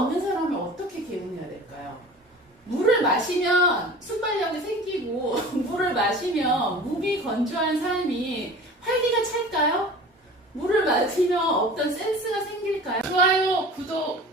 없는 사람을 어떻게 개운해야 될까요? 물을 마시면 순발력이 생기고 물을 마시면 몸이 건조한 삶이 활기가 찰까요? 물을 마시면 어떤 센스가 생길까요? 좋아요, 구독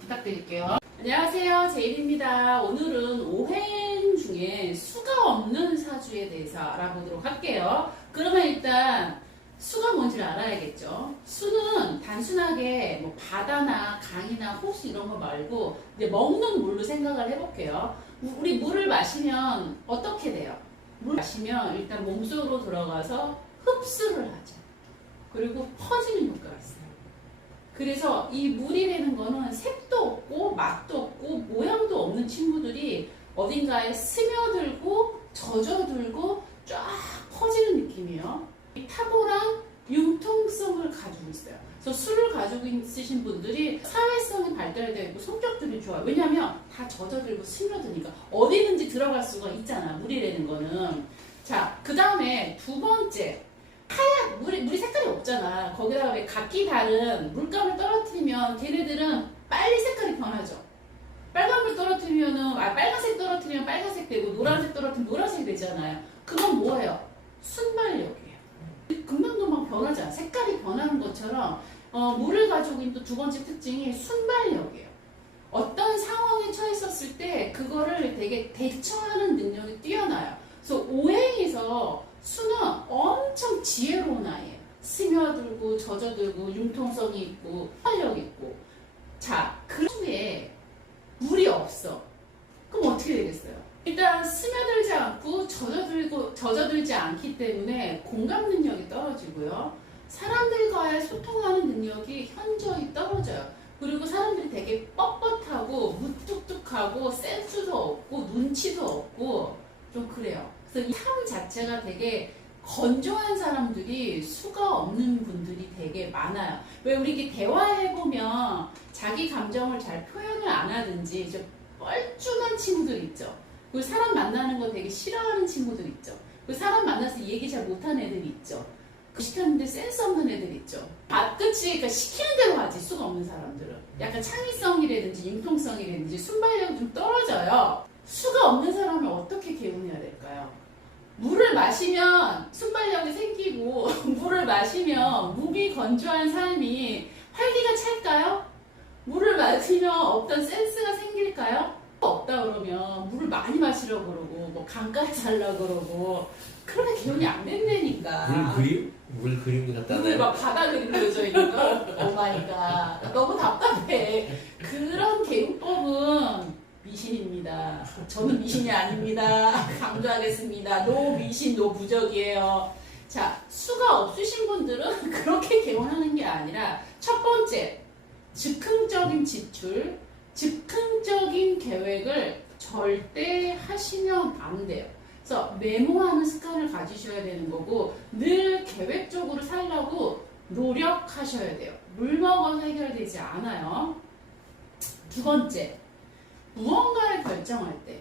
부탁드릴게요. 안녕하세요, 제일입니다. 오늘은 오행 중에 수가 없는 사주에 대해서 알아보도록 할게요. 그러면 일단 수가 뭔지를 알아야겠죠. 수는 단순하게 뭐 바다나 강이나 호수 이런 거 말고 이제 먹는 물로 생각을 해볼게요. 우리 물을 마시면 어떻게 돼요? 물 마시면 일단 몸속으로 들어가서 흡수를 하죠. 그리고 퍼지는 효과가 있어요. 그래서 이 물이라는 거는 색도 없고 맛도 없고 모양도 없는 친구들이 어딘가에 스며들고 젖어들고 쫙 퍼지는 느낌이에요. 탁월한 융통성을 가지고 있어요. 그래서 술을 가지고 있으신 분들이 사회성이 발달되어 있고 성격들이 좋아요. 왜냐하면 다 젖어들고 스며드니까 어디든지 들어갈 수가 있잖아. 물이라는 거는. 자, 그 다음에 두 번째, 하얀 물이 색깔이 없잖아. 거기다가 왜 각기 다른 물감을 떨어뜨리면 걔네들은 빨리 색깔이 변하죠. 빨간물 떨어뜨리면은 빨간색 떨어뜨리면 빨간색 되고 노란색 떨어뜨리면 노란색 되잖아요. 그건 뭐예요? 순발력이에요. 금방금방 변하잖아. 색깔이 변하는 것처럼 물을 가지고 있는 또 두 번째 특징이 순발력이에요. 어떤 상황에 처했었을 때 그거를 되게 대처하는 능력이 뛰어나요. 그래서 오행에서 수는 엄청 지혜로운 아이예요. 스며들고 젖어들고 융통성이 있고 순발력 있고. 자, 그 중에 물이 없어. 그럼 어떻게 되겠어요? 일단 스며들지 않고 젖어들지 않기 때문에 공감 능력이 떨어지고요. 사람들과의 소통하는 능력이 현저히 떨어져요. 그리고 사람들이 되게 뻣뻣하고 무뚝뚝하고 센스도 없고 눈치도 없고 좀 그래요. 그래서 이 삶 자체가 되게 건조한 사람들이 수가 없는 분들이 되게 많아요. 왜 우리 이렇게 대화해보면 자기 감정을 잘 표현을 안 하든지 좀 뻘쭘한 친구들 있죠. 그리고 사람 만나는 거 되게 싫어하는 친구들 있죠. 그리고 사람 만나서 얘기 잘 못하는 애들 있죠. 그 시켰는데 센스 없는 애들 있죠. 그치? 그러니까 시키는 대로 하지, 수가 없는 사람들은. 약간 창의성이라든지 융통성이라든지 순발력이 좀 떨어져요. 수가 없는 사람을 어떻게 개운해야 될까요? 물을 마시면 순발력이 생기고 물을 마시면 몸이 건조한 삶이 활기가 찰까요? 물을 마시면 어떤 센스가 생길까요? 없다 그러면 물을 많이 마시려고 그러고 뭐 강가에 살려고 그러고 그러면 개운이 안 된다니까. 물 그림 같다. 물이 막 바다 그림 그려져 있는 거. 오마이갓. 너무 답답해. 그런 개운법은 미신입니다. 저는 미신이 아닙니다. 강조하겠습니다. 노 미신, 노 부적이에요. 자, 수가 없으신 분들은 그렇게 개운하는 게 아니라 첫 번째, 즉흥적인 지출, 즉흥적인 계획을 절대 하시면 안 돼요. 그래서 메모하는 습관을 가지셔야 되는 거고 늘 계획적으로 살려고 노력하셔야 돼요. 물 먹어서 해결되지 않아요. 두 번째, 무언가를 결정할 때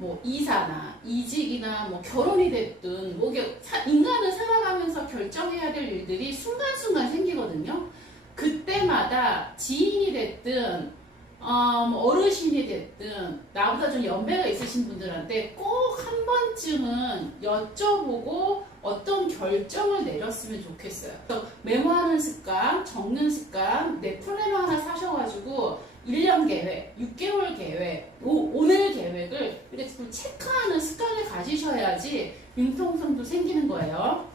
뭐 이사나 이직이나 뭐 결혼이 됐든 뭐 인간은 살아가면서 결정해야 될 일들이 순간순간 생기거든요. 그때마다 지인이 됐든 어르신이 됐든 나보다 좀 연배가 있으신 분들한테 꼭 한 번쯤은 여쭤보고 어떤 결정을 내렸으면 좋겠어요. 그래서 메모하는 습관, 적는 습관, 내 플래너 하나 사셔가지고 1년 계획, 6개월 계획, 오늘 계획을 이렇게 체크하는 습관을 가지셔야지 융통성도 생기는 거예요.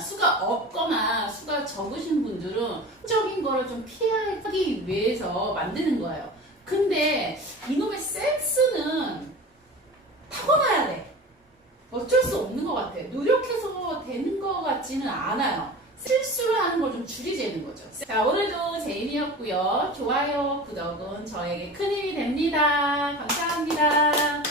수가 없거나 수가 적으신 분들은 적인 거를 좀 피하기 위해서 만드는 거예요. 근데 이놈의 센스는 타고나야 돼. 어쩔 수 없는 것 같아. 노력해서 되는 것 같지는 않아요. 실수를 하는 걸 좀 줄이자는 거죠. 자, 오늘도 제인이었고요. 좋아요, 구독은 저에게 큰 힘이 됩니다. 감사합니다.